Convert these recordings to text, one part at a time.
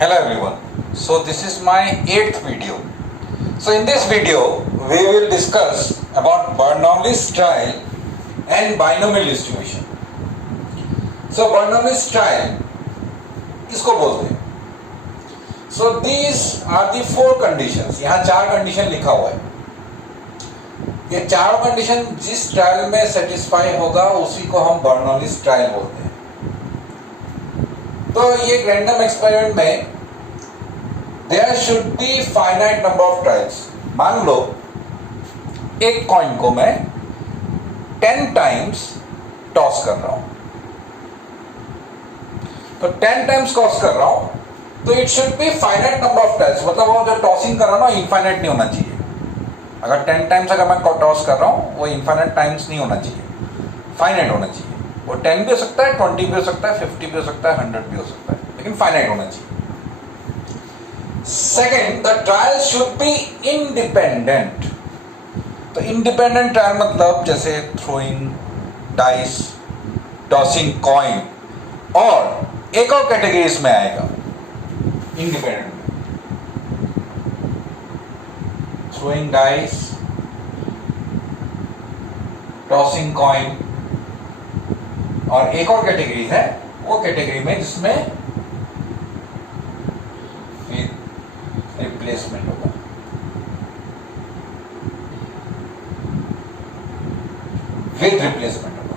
Hello everyone. So this is my 8th video. So in this video we will discuss about Bernoulli's trial and binomial distribution. So Bernoulli's trial इसको बोलते हैं. So these are the 4 conditions. यहाँ 4 condition लिखा हुआ है. ये चारों condition जिस ट्रायल में सेटिस्फाई होगा उसी को हम बर्नौलीज ट्रायल बोलते हैं. तो ये रैंडम एक्सपेरिमेंट में there should be finite number of trials. मान लो एक कॉइन को मैं 10 टाइम्स टॉस कर रहा हूं. तो 10 टाइम्स टॉस कर रहा हूं तो it should be finite number of trials. मतलब वो जो टॉसिंग कर रहा हूं ना इनफाइनाइट नहीं होना चाहिए. अगर 10 टाइम्स अगर मैं टॉस कर रहा हूं वो इनफाइनाइट टाइम्स नहीं होना चाहिए, फाइनाइट होना चाहिए. वो 10 भी हो सकता है, 20 भी हो सकता है, 50 भी हो सकता है, 100 भी हो सकता है, लेकिन फाइनाइट होना चाहिए. Second, the trial should be independent. तो इंडिपेंडेंट ट्रायल मतलब जैसे थ्रोइंग डाइस, टॉसिंग कॉइन, और एक और कैटेगरी इसमें आएगा independent. Throwing dice, tossing coin, और एक और कैटेगरी है वो कैटेगरी में जिसमें रिप्लेसमेंट होगा. विद रिप्लेसमेंट होगा.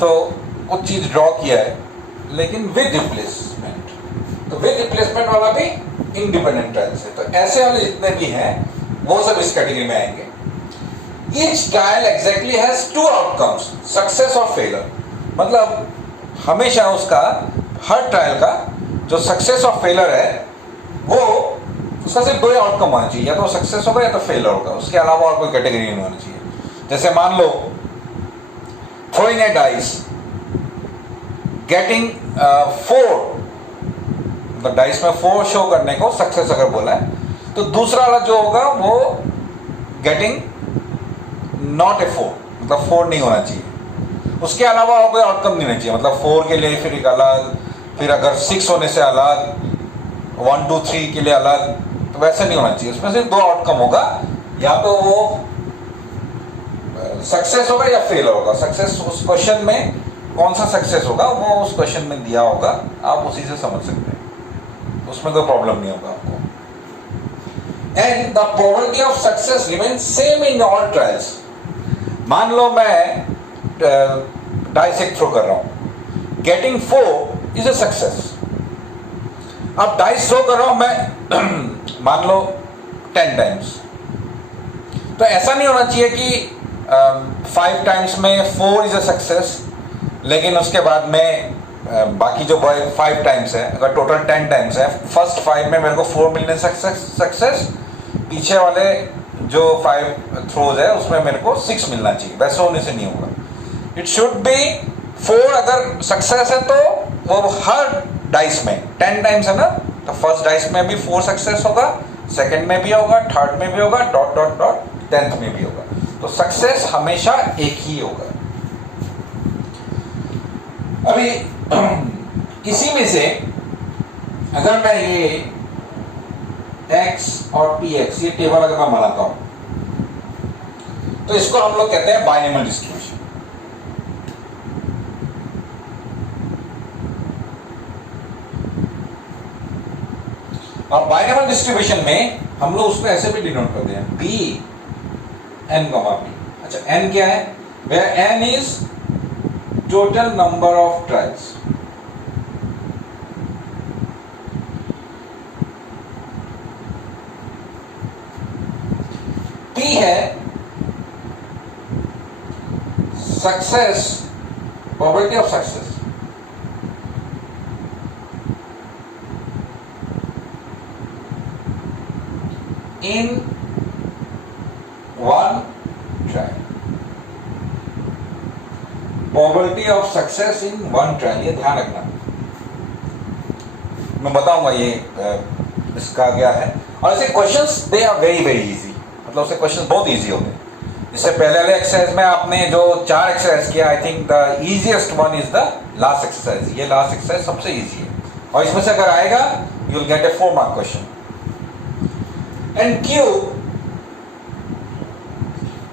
तो कुछ चीज ड्रॉ किया है लेकिन विद रिप्लेसमेंट. तो विद रिप्लेसमेंट वाला भी इंडिपेंडेंट ट्रायल से. तो ऐसे वाले जितने भी हैं वो सब इस कैटेगरी में आएंगे. Each trial exactly has 2 outcomes, success और failure. मतलब हमेशा उसका हर ट्रायल का जो सक्सेस और फेलर है वो उसका सिर्फ 2 आउटकम होना चाहिए. या तो सक्सेस होगा या तो फेलर होगा. उसके अलावा और कोई कैटेगरी नहीं होनी चाहिए. जैसे मान लो थ्रोइंग ए डाइस, गेटिंग 4, मतलब डाइस में 4 शो करने को सक्सेस अगर बोला है, तो दूसरा वाला जो होगा वो गेटिंग नॉट ए 4, मतलब 4 नहीं होना चाहिए. उसके अलावा और कोई आउटकम नहीं होना चाहिए. मतलब 4 के लिए फिर एक अलग, फिर अगर 6 होने से अलग, 1 2 3 के लिए अलग, तो वैसा नहीं होना चाहिए. उसमें सिर्फ 2 आउटकम होगा. या तो वो सक्सेस होगा या फेल होगा. सक्सेस उस क्वेश्चन में कौन सा सक्सेस होगा वो उस क्वेश्चन में दिया होगा, आप उसी से समझ सकते हैं. उसमें कोई प्रॉब्लम नहीं होगा आपको. And the probability of success remain same in all trials. मान लो मैं डाइस एक थ्रो कर रहा हूं, गेटिंग 4 इज ए सक्सेस. अब डाइस थ्रो कर रहा हूं मैं मान लो 10 टाइम्स. तो ऐसा नहीं होना चाहिए कि 5 टाइम्स में 4 इज ए सक्सेस, लेकिन उसके बाद में बाकी जो 5 टाइम्स है, अगर टोटल 10 टाइम्स है, फर्स्ट 5 में मेरे को 4 मिलने सक्सेस, पीछे वाले जो 5 थ्रोज है उसमें मेरे को 6 मिलना चाहिए. वैसे होने से नहीं होगा. It should be 4. अगर सक्सेस है तो वो हर डाइस में 10 टाइम्स है ना, तो फर्स्ट डाइस में भी 4 सक्सेस होगा, सेकंड में भी होगा, थर्ड में भी होगा, डॉट डॉट डॉट 10th में भी होगा. तो सक्सेस हमेशा एक ही होगा. अभी इसी में से अगर मैं ये x और px ये टेबल अगर मैं बनाता हूं तो इसको हम लोग कहते हैं बाइनोमियल डिस्ट्रीब्यूशन. और बाइनोमियल डिस्ट्रीब्यूशन में हम लोग उसको ऐसे भी डिनोट करते हैं b n, p. अच्छा, n क्या है? where n is total number of trials. p है success, probability of success. In 1 trial. Probability of success in 1 trial. ये ध्यान रखना, मैं बताऊंगा ये इसका क्या है. और ऐसे questions they are very very easy. मतलब उससे क्वेश्चंस बहुत इजी होते हैं. इससे पहले वाले एक्सरसाइज में आपने जो 4 एक्सरसाइज किया, I think the easiest one is the last exercise. ये लास्ट एक्सरसाइज सबसे इजी है. और इसमें से अगर आएगा you will gate A 4 mark question. And Q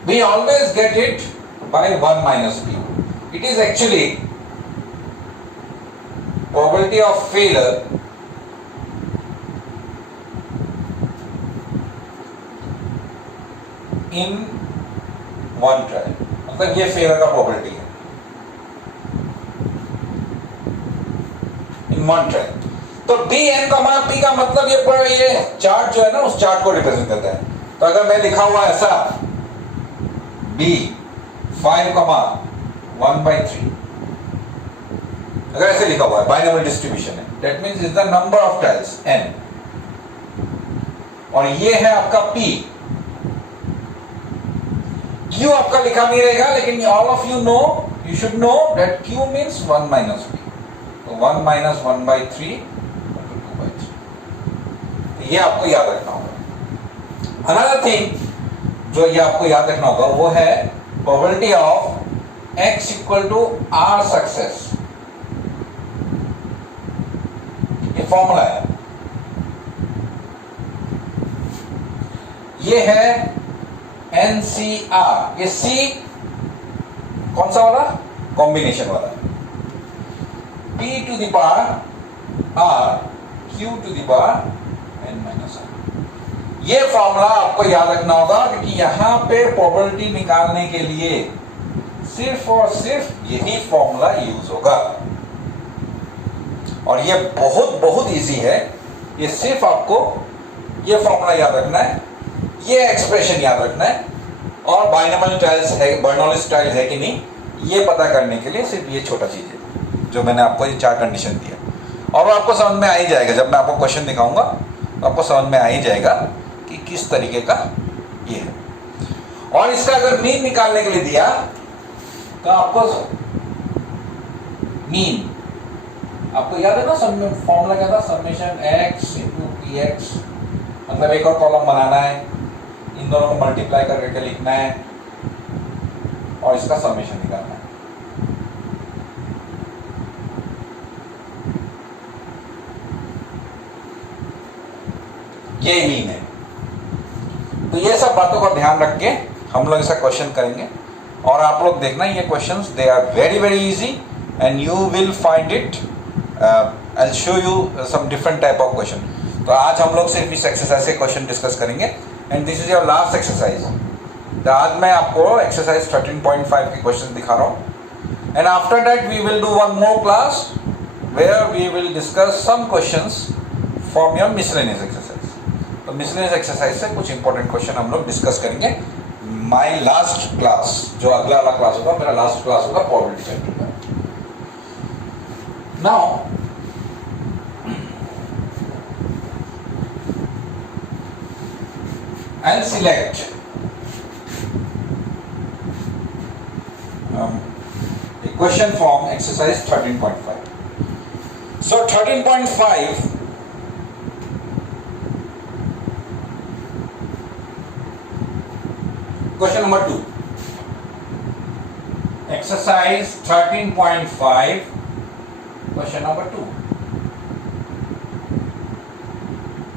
we always get it by 1 minus P. It is actually probability of failure in one trial. मतलब ये फेलियर का प्रोबेबिलिटी है इन वन ट्रायल. तो डी एन कमा P का मतलब ये chart जो है ना उस चार्ट को रिप्रेजेंट करता है. तो अगर मैं लिखा हुआ ऐसा बी 5,1/3, अगर ऐसे लिखा हुआ है बाइनोमियल डिस्ट्रीब्यूशन है, that means is the number of trials n, और ये है आपका p. q आपका लिखा नहीं रहेगा, लेकिन all of you no, you should know that q means 1 minus p. तो 1 minus 1/3 2/3. ये आपको याद रखना होगा. अनदर थिंग जो ये आपको याद रखना होगा वो है probability of x equal to r success. ये फॉर्मूला है, ये है NCR. ये C कौन सा वाला? कॉम्बिनेशन वाला. P to the power R Q to the power n minus R. ये फॉर्मूला आपको याद रखना होगा, क्योंकि यहां पे प्रोबेबिलिटी निकालने के लिए सिर्फ और सिर्फ यही फॉर्मूला यूज होगा. और ये बहुत बहुत इजी है. ये सिर्फ आपको ये फॉर्मूला याद रखना है, ये एक्सप्रेशन याद रखना है, और बाइनोमियल ट्रायल्स है, बर्नौलीज ट्रायल है कि नहीं, ये पता करने के लिए सिर्फ ये छोटा चीज है जो मैंने आपको ये 4 कंडीशन दिया. और वो आपको समझ में आ ही जाएगा. जब मैं आपको क्वेश्चन दिखाऊंगा तो आपको समझ में आ ही जाएगा कि किस तरीके का ये है. और इसका अगर मीन निकालने के लिए दिया तो आपको मीन, आपको याद है ना फॉर्मूला क्या था? Summation x into P x. मतलब एक और कॉलम बनाना है, इन दोनों को मल्टीप्लाई करके लिखना है और इसका समेशन निकालना है. ये मीन है. तो ये सब बातों का ध्यान रख के हम लोग ऐसा क्वेश्चन करेंगे. और आप लोग देखना ये questions they are very very easy and you will find it. I will show you some different type of question. तो आज हम लोग सिर्फ इस एक्सरसाइज से क्वेश्चन डिस्कस करेंगे and this is your last exercise. तो आज मैं आपको एक्सरसाइज 13.5 के क्वेश्चन दिखा रहा हूँ and after that we will do one more class where we will discuss some questions from your miscellaneous exercise. तो मिसलेनियस एक्सरसाइज से कुछ इंपॉर्टेंट क्वेश्चन हम लोग डिस्कस करेंगे. माय लास्ट क्लास, जो अगला वाला क्लास होगा, मेरा लास्ट क्लास होगा प्रोबेबिलिटी चैप्टर का. Now I'll select a question from exercise 13.5. So 13.5, question number 2. Exercise 13.5, question number 2.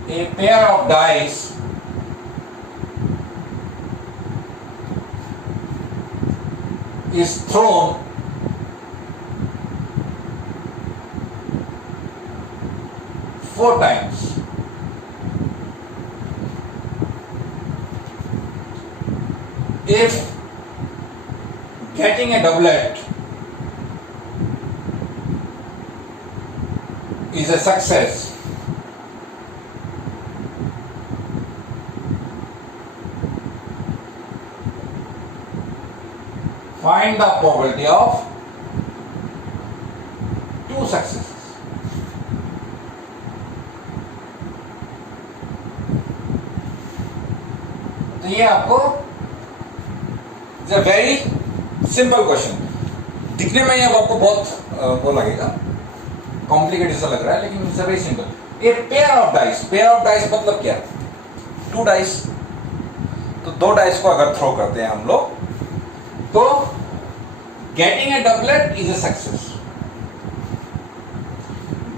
A pair of dice is thrown four times. If getting a doublet is a success, find the probability of 2 successes. तो ये आपको very simple question. दिखने में ये आपको बहुत वो लगेगा, कॉम्प्लिकेटेड सा लग रहा है, लेकिन it's very simple. A pair of dice, pair of dice मतलब क्या? 2 डाइस. तो 2 डाइस को अगर थ्रो करते हैं हम लोग तो getting a doublet is a success.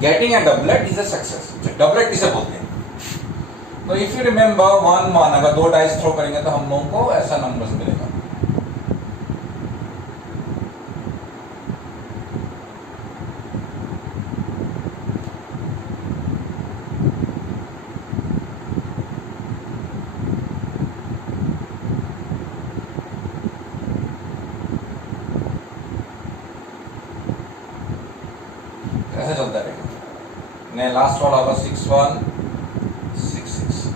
Getting a doublet is a success. Doublet किसे बोलते हैं? तो इफ यू रिमेंबर 1 1, अगर 2 डाइस थ्रो करेंगे तो हम लोगों को ऐसा नंबर्स मिलेगा। ऐसे चलता रहेगा। ने लास्ट वाला होगा 6 1 6 6।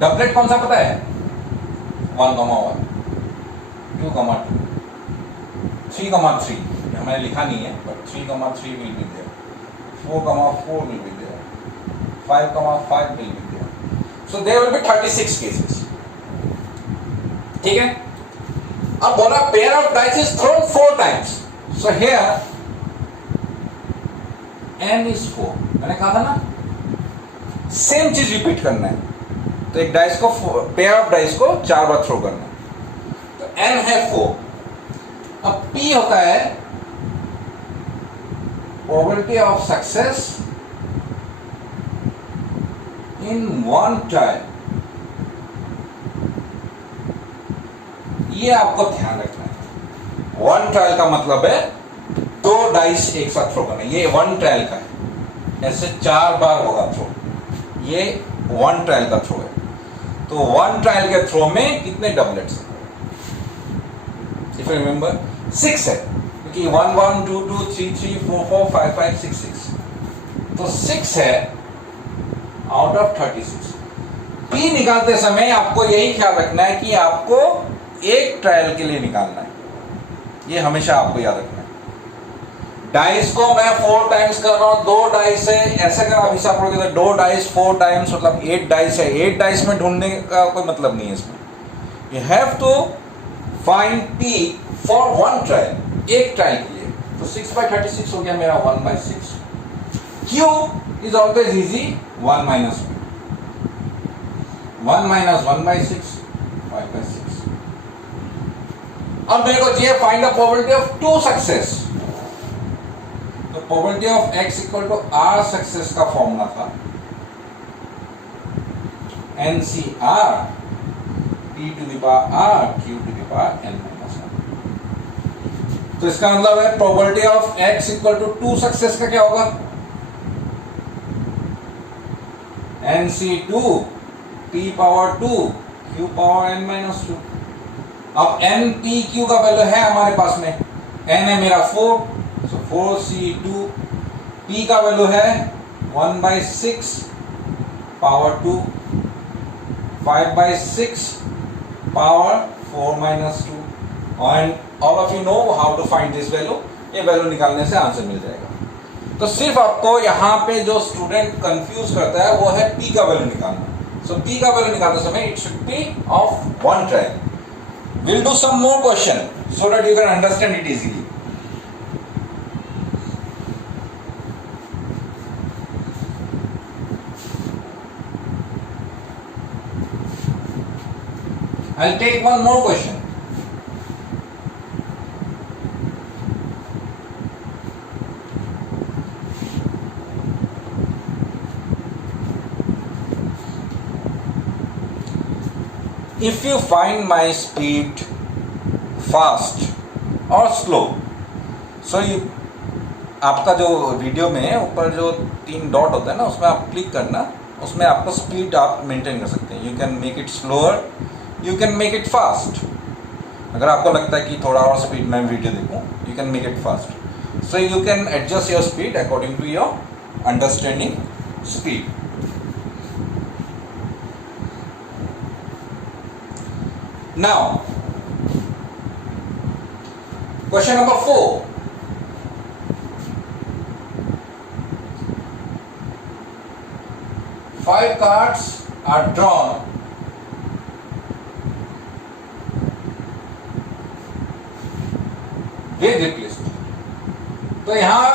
डबलेट कौन सा पता है? 1 1 2 2 3 3। मैंने लिखा नहीं है, but 3 3 will be there, 4 4 will be there, 5 5 will be there. So there will be 36 cases. ठीक है। अब बोला pair of dice is thrown 4 times. So here n is 4। मैंने कहा था ना, सेम चीज रिपीट करना है। तो एक डाइस को, पेयर ऑफ डाइस को 4 बार थ्रो करना है। तो n है 4। अब p होता है probability of success in 1 trial. ये आपको ध्यान रखना है। 1 ट्रायल का मतलब है 2 डाइस एक साथ थ्रो करना। ये 1 ट्रायल का है, ऐसे 4 बार होगा थ्रो। ये 1 ट्रायल का थ्रो है। तो 1 ट्रायल के थ्रो में कितने डबलेट्स हैं? इफ यू रिमेंबर 6 है, क्योंकि 1 1 2 2 3 3 4 4 5 5 6 6। तो 6 है आउट ऑफ 36। पी निकालते समय आपको यही ख्याल रखना है कि आपको एक ट्रायल के लिए निकालना है। ये हमेशा आपको याद रखना है। डाइस को मैं 4 टाइम्स कर रहा हूं, 2 डाइस है, ऐसे अगर आप हिसाब करोगे तो 2 डाइस 4 टाइम्स मतलब 8 डाइस है। 8 डाइस में ढूंढने का कोई मतलब नहीं है इसमें। You have to find P for 1 trial, एक ट्रायल के लिए। तो 6/36 हो गया मेरा 1/6। Q is always easy, 1 - 1 1 - 1/6 5/6। अब मेरे को चाहिए find the probability of 2 success. तो probability of x equal to r success का फॉर्मूला था NCR p to the power r q to the power n - 1। तो इसका मतलब है probability of x equal to 2 success का क्या होगा? NC2 p power 2 q power n - 2। अब n p q का वैल्यू है हमारे पास में। n है मेरा 4, so 4c2। p का वैल्यू है 1/6 power 2, 5/6 power 4 - 2। And all of you know how to find this value. ये वैल्यू निकालने से आंसर मिल जाएगा। तो सिर्फ आपको यहाँ पे जो स्टूडेंट कंफ्यूज करता है वो है p का वैल्यू निकालना। सो p का वैल्यू निकालते समय it should be of 1 trial. We'll do some more question so that you can understand it easily. I'll take one more question. If you find my speed fast or slow, so you, आपका जो video में ऊपर जो 3 dot होता है ना, उसमें आप क्लिक करना, उसमें आपको स्पीड आप मेंटेन कर सकते हैं। You can make it slower, you can make it fast. अगर आपको लगता है कि थोड़ा और स्पीड में वीडियो देखूं, you can make it fast. So you can adjust your speed according to your understanding speed. Now, question number 4. Five cards are drawn with replacement. तो यहां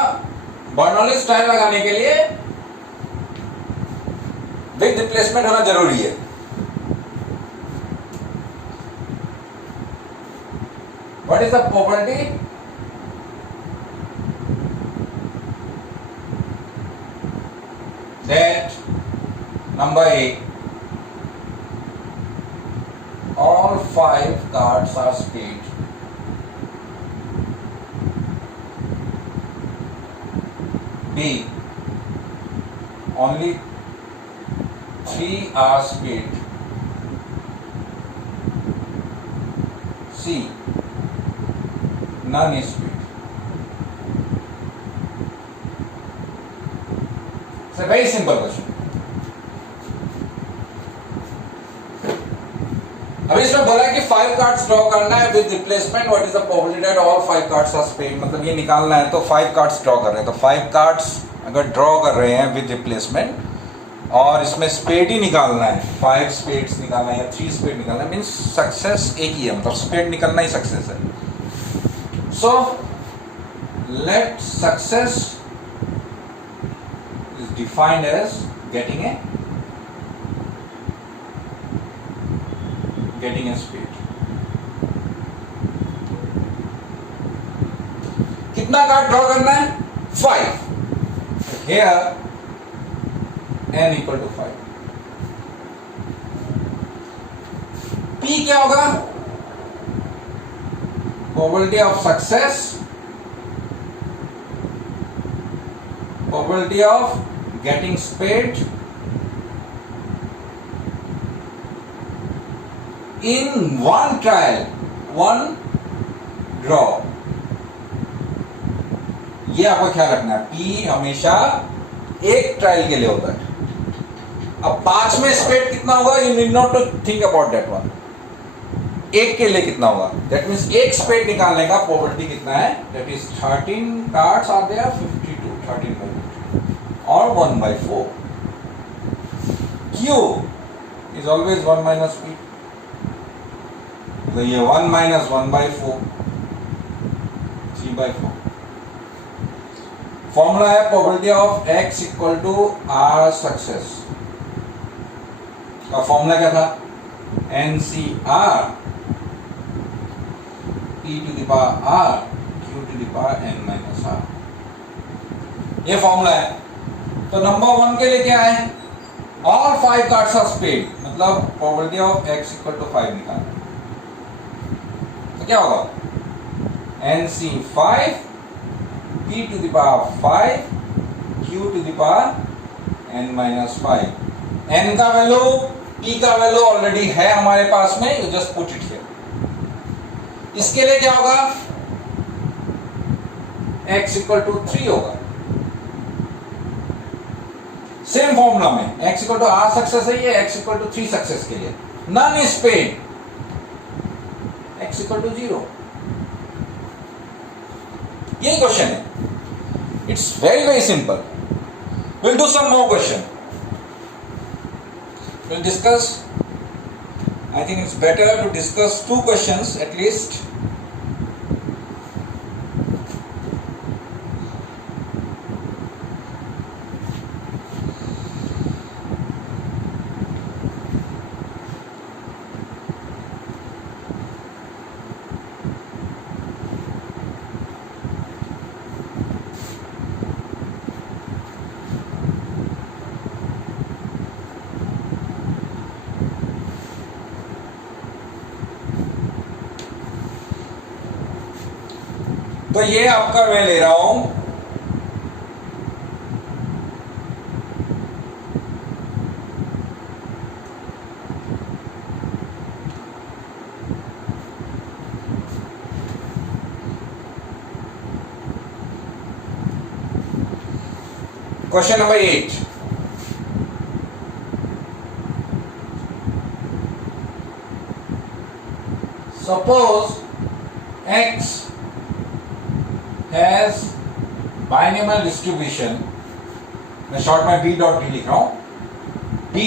बर्नौली स्टाइल लगाने के लिए विद रिप्लेसमेंट होना जरूरी है। What is the probability Number A, all 5 cards are spade. B, only 3 are spade. C, none is spade. It's a very simple question. अब इसमें बोला कि 5 कार्ड्स ड्रॉ करना है with replacement. What is the probability that all 5 cards are spade. मतलब ये निकालना है तो 5 कार्ड्स ड्रॉ कर रहे हैं. तो 5 कार्ड्स अगर ड्रॉ कर रहे हैं विद रिप्लेसमेंट और इसमें स्पेड ही निकालना है, 5 स्पेड्स निकालना है या 3 स्पेड निकालना है, मीन्स सक्सेस एक ही है. मतलब स्पेड निकलना ही सक्सेस है. So let success is defined as getting a spade. कितना कार्ड ड्रॉ करना है? 5. Here n equal to 5. P क्या होगा? Probability of success, probability of getting spade in one trial, one draw. ये आपको ख्याल रखना है. P हमेशा एक ट्रायल के लिए होता है. अब 5 में स्पेड कितना होगा? You need not to think about that one. एक के लिए कितना होगा? दैट मीन्स एक स्पेड निकालने का प्रोबेबिलिटी कितना है? That is 13 cards are there, 52, 13 by 52 और 1/4. Q is always 1 minus P. तो ये 1 minus 1/4, 3/4. फॉर्मूला है probability of x equal to r success. का फॉर्मूला क्या था? NCR e to the power r q to the power n minus r. ये formula है. तो नंबर 1 के लिए क्या है? All 5 cards are spade. मतलब probability of x equal to 5 निकालना. तो क्या होगा? NC5 p to the power 5 q to the power n minus 5. n का वैल्यू, p का वैल्यू ऑलरेडी है हमारे पास में. You just put it here. इसके लिए क्या होगा? x इक्वल टू 3 होगा. सेम फॉर्मूला में x equal to r success है, ये x इक्वल टू 3 सक्सेस के लिए. None is spade, x equal to 0. यही क्वेश्चन है. It's very very simple. Will do some more question. Will discuss. I think it's better to discuss 2 questions at least. तो ये आपका मैं ले रहा हूं question number 8. Suppose x has binomial distribution. मैं शॉर्ट में b डॉट डी लिख रहा हूं. b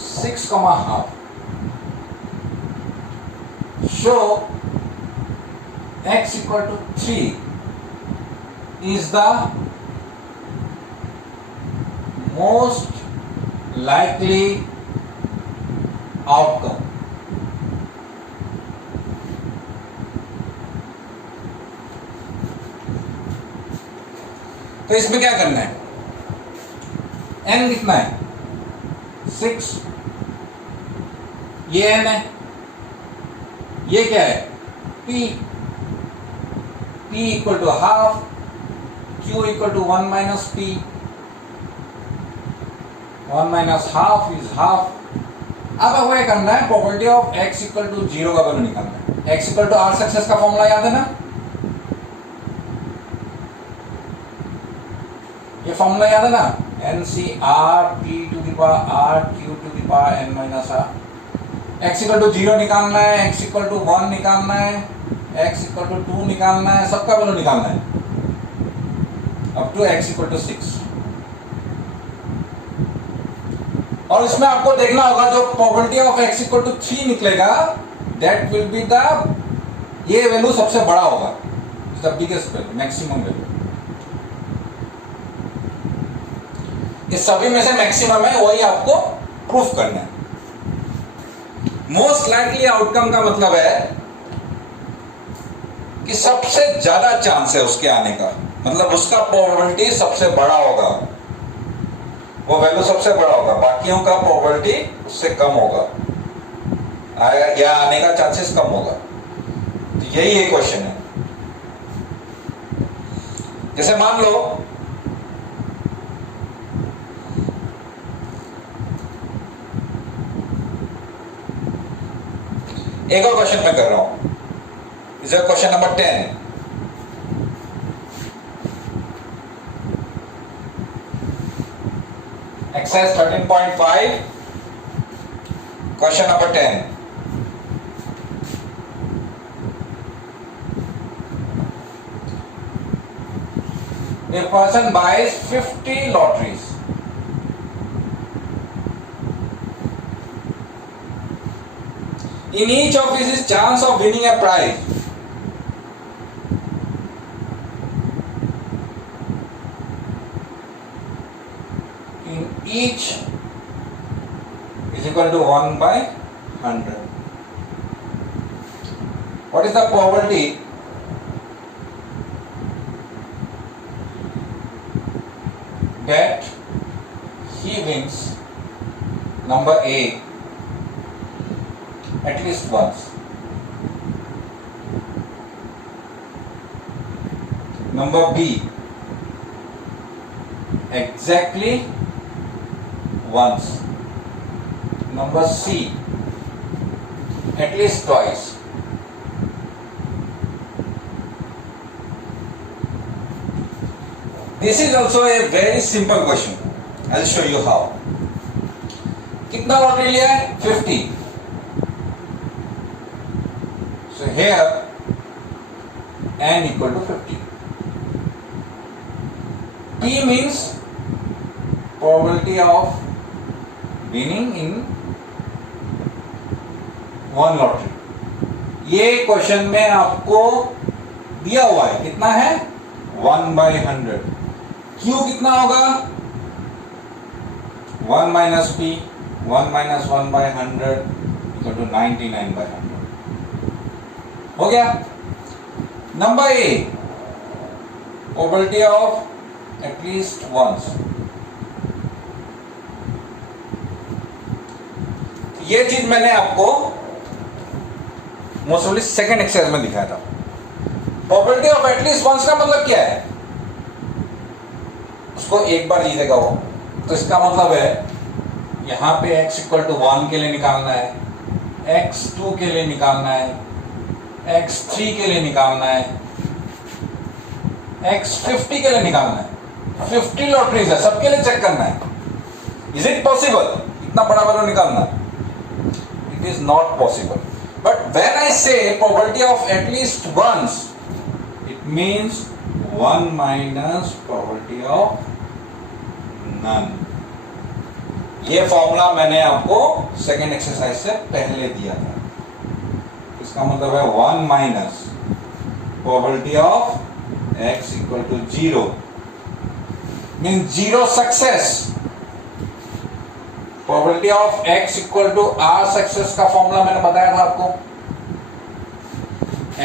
6,half. show x equal to 3 is the most likely outcome. तो इसमें क्या करना है? n कितना है? 6, ये n है, ये क्या है p, p equal to half, q equal to 1 minus p, 1 minus half is half. अब आपको ये करना है probability of x equal to 0 का वैल्यू निकालना है। x equal to r success का फॉर्मूला याद है ना, ये फॉर्मूला याद है ना, NCR p to the power r q to the power n minus r। x equal to 0 निकालना है, x इक्वल टू 1 निकालना है, x इक्वल टू 2 निकालना है, सबका वैल्यू निकालना है up to x equal to 6। और इसमें आपको देखना होगा जो probability of x equal to 3 निकलेगा, दैट विल बी द, ये वैल्यू सबसे बड़ा होगा, the biggest value, maximum value. इस सभी में से मैक्सिमम है, वही आपको प्रूफ करना है। मोस्ट लाइकली आउटकम का मतलब है कि सबसे ज्यादा चांस है उसके आने का, मतलब उसका प्रोबेबिलिटी सबसे बड़ा होगा, वो वैल्यू सबसे बड़ा होगा, बाकियों का प्रोबेबिलिटी उससे कम होगा, या आने का चांसेस कम होगा। तो यही एक क्वेश्चन है। जैसे मान लो एक और क्वेश्चन मैं कर रहा हूं, is question number 10। Exercise 13.5, question number 10। A person buys 50 lotteries. In each of his chance of winning a prize, in each is equal to 1 by 100. What is the probability that he wins number A at least once, number B exactly once, number C at least twice? This is also a very simple question. I'll show you how. कितना lottery लिया है? 50. So here n equal to 50. P means probability of winning in one lottery. ये question में आपको दिया हुआ है, कितना है? 1 by 100. Q कितना होगा? 1 minus P, 1 minus 1 by 100 equal to 99 by 100. हो गया? Number A, probability of at least once. ये चीज मैंने आपको मोस्टली सेकेंड एक्सरसाइज में दिखाया था। प्रोबेबिलिटी ऑफ एटलीस्ट वंस का मतलब क्या है? उसको एक बार जीतेगा वो, तो इसका मतलब है यहां पे x इक्वल टू 1 के लिए निकालना है, x2 के लिए निकालना है, x3 के लिए निकालना है, x50 के लिए निकालना है। 50 लॉटरीज है, सबके लिए चेक करना है। इज इट पॉसिबल इतना बड़ा वैल्यू निकालना? It is not possible. But when I say probability of at least once, it means 1 minus probability of none. ये फॉर्मूला मैंने आपको सेकेंड एक्सरसाइज से पहले दिया था। इसका मतलब है 1 minus probability of x equal to 0 mean 0 success. Probability of x equal to r success का फॉर्मूला मैंने बताया था आपको,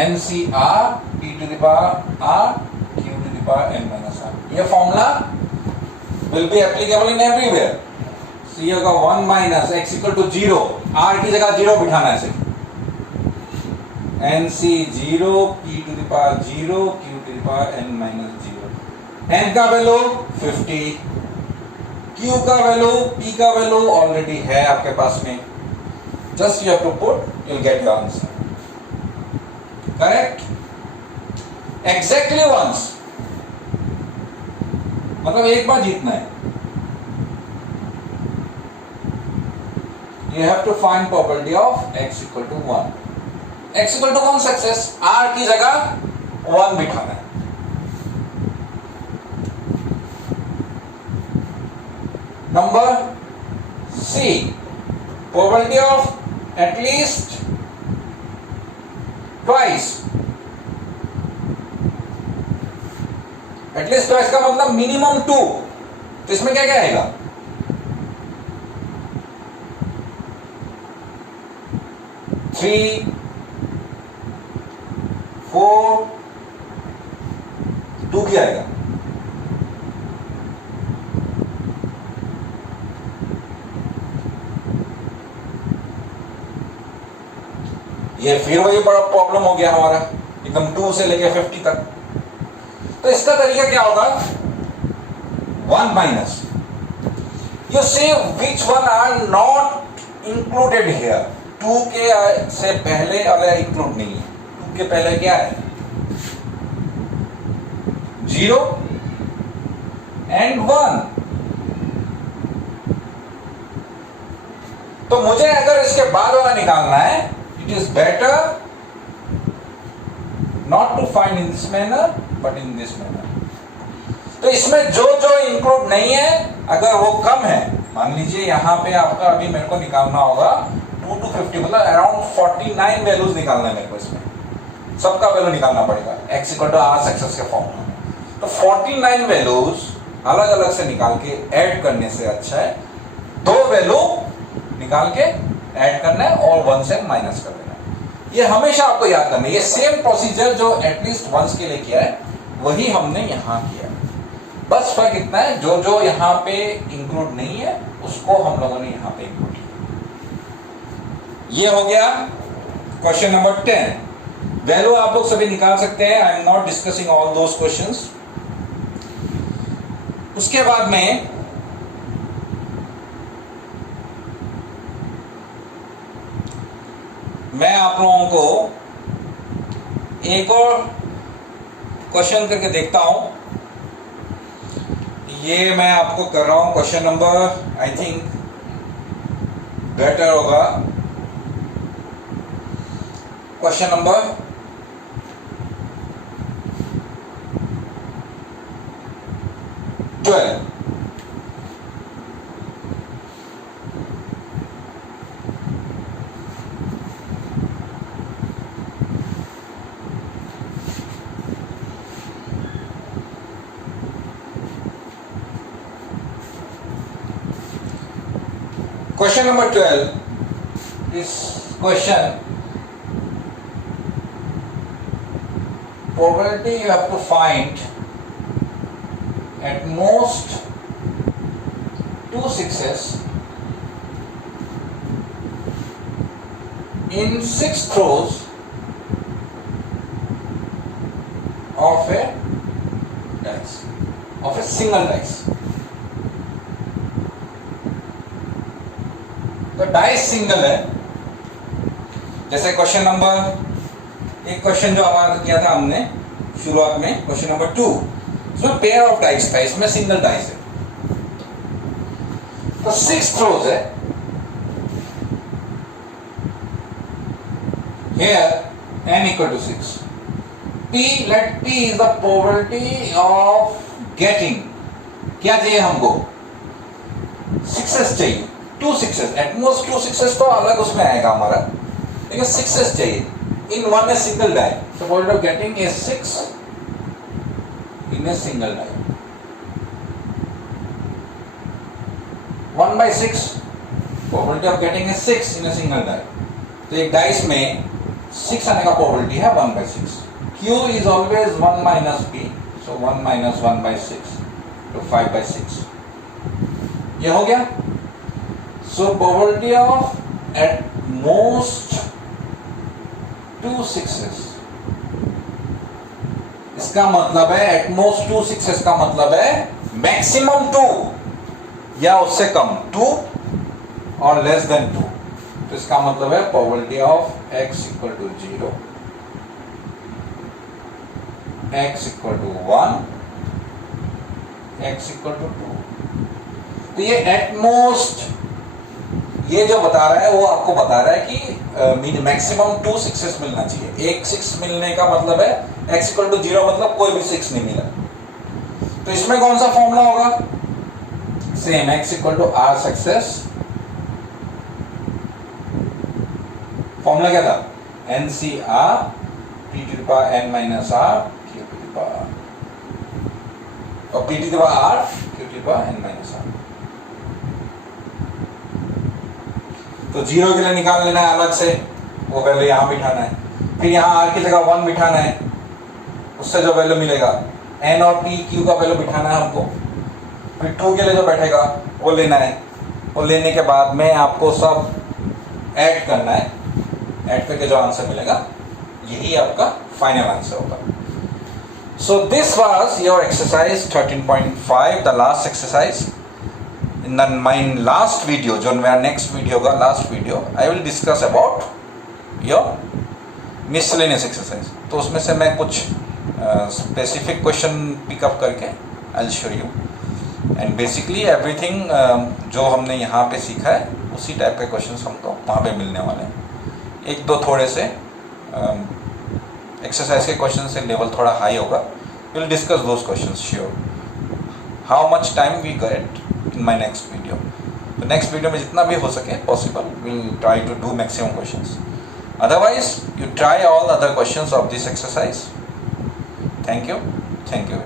NCR p to the power r q to the power n minus r। ये formula will be applicable in everywhere. तो ये होगा 1 minus x equal to 0, r की जगह 0 बिठाना है सिर्फ, nc 0 p to the power 0 q to the power n minus 0, n का वैल्यू 50, q का वैल्यू, p का वैल्यू ऑलरेडी है आपके पास में, just you have to put, you will get your answer correct exactly once, मतलब एक बार जीतना है। You have to find probability of x equal to 1. x equal to 1 success, r की जगह 1 बिठाना है। Number C, probability of at least twice. at least twice का मतलब मिनिमम 2, तो इसमें क्या क्या आएगा? 3, 4, 2 क्या आएगा? ये फिर वही बड़ा प्रॉब्लम हो गया हमारा, एकदम 2 से लेके 50 तक। तो इसका तरीका क्या होगा? 1 minus, you see which one are not included here, 2 के से पहले अगर इंक्लूड नहीं है, 2 के पहले क्या है? 0 and 1। तो मुझे अगर इसके बाद वाला निकालना है, it is better not to find in this manner but in this manner. तो इसमें जो जो इंक्लूड नहीं है, अगर वो कम है, मान लीजिए यहां पे आपका अभी मेरे को निकालना होगा 2 to 50, मतलब अराउंड 49 वैल्यूज निकालना है मेरे को, इसमें सबका वैल्यू निकालना पड़ेगा x equal to r success के फॉर्म में। तो 49 वैल्यूज अलग अलग से निकाल के ऐड करने से अच्छा है 2 वैल्यू निकाल के ऐड करना है और 1 से माइनस कर देना है। ये हमेशा आपको याद करना है, ये सेम प्रोसीजर जो एटलीस्ट वंस के लिए किया है वही हमने यहां किया। बस फर्क इतना है, जो जो यहां पे इंक्लूड नहीं है उसको हम लोगों ने यहां पे इंक्लूड किया। ये हो गया क्वेश्चन नंबर 10। वैल्यू आप लोग सभी निकाल सकते हैं, I am not discussing all those questions. उसके बाद में मैं आप लोगों को एक और क्वेश्चन करके देखता हूं। ये मैं आपको कर रहा हूं question number, I think better होगा question number 12। Question number 12 is question probability you have to find at most 2 6s in 6 throws of a dice, of a single dice। तो डाइस सिंगल है, जैसे क्वेश्चन नंबर, एक question जो हमारा किया था हमने शुरुआत में, क्वेश्चन नंबर 2, इसमें पेयर ऑफ डाइस था, इसमें सिंगल डाइस है। तो 6 थ्रोज है, here n equal to 6, p, let p is the probability of getting, क्या चाहिए हमको? 6s चाहिए, 2 6s, एट मोस्ट 2 6s तो अलग उसमें आएगा हमारा, लेकिन 6s चाहिए in one a single die. So probability of getting a 6 in a single die, 1/6 probability of getting a 6 in a single die. तो एक डाइस में 6 आने का प्रोबेबिलिटी है 1/6। Q is always 1 minus P, so 1 minus 1/6 तो 5/6। ये हो गया। So probability of at most 2 success, इसका मतलब है at most 2 success का मतलब है मैक्सिमम 2 या उससे कम 2 और लेस देन 2। तो इसका मतलब है probability of x equal to 0, x equal to 1, x equal to 2। तो ये at most ये जो बता रहा है वो आपको बता रहा है कि मैक्सिमम 2 6 मिलना चाहिए। एक 6 मिलने का मतलब है x इक्वल टू 0 मतलब कोई भी 6 नहीं मिला। तो इसमें कौन सा फॉर्मूला होगा? Same, x equal to r success. Formula क्या था? NCR p to the power n minus r q to the power, और p to the power r q to the power n minus r। तो 0 के लिए निकाल लेना है अलग से, वो वैल्यू यहां बिठाना है, फिर यहां r की जगह 1 बिठाना है, उससे जो वैल्यू मिलेगा n और p q का वैल्यू बिठाना है हमको, फिर 2 के लिए जो बैठेगा वो लेना है, वो लेने के बाद में आपको सब ऐड करना है, ऐड करके जो आंसर मिलेगा यही आपका फाइनल आंसर होगा। So this was your exercise 13.5, the last exercise. In my last video, जो मेरा next video होगा, last video, I will discuss about your miscellaneous exercise। तो उसमें से मैं कुछ specific question pick up करके I'll show you, and basically everything जो हमने यहाँ पे सीखा है उसी टाइप के questions हमको वहाँ पे मिलने वाले हैं। एक दो थोड़े से exercise के questions से level थोड़ा high होगा, we'll discuss those questions sure। How much time we get in my next video। तो next video में जितना भी हो सके possible, we'll try to do maximum questions। Otherwise, you try all other questions of this exercise। Thank you।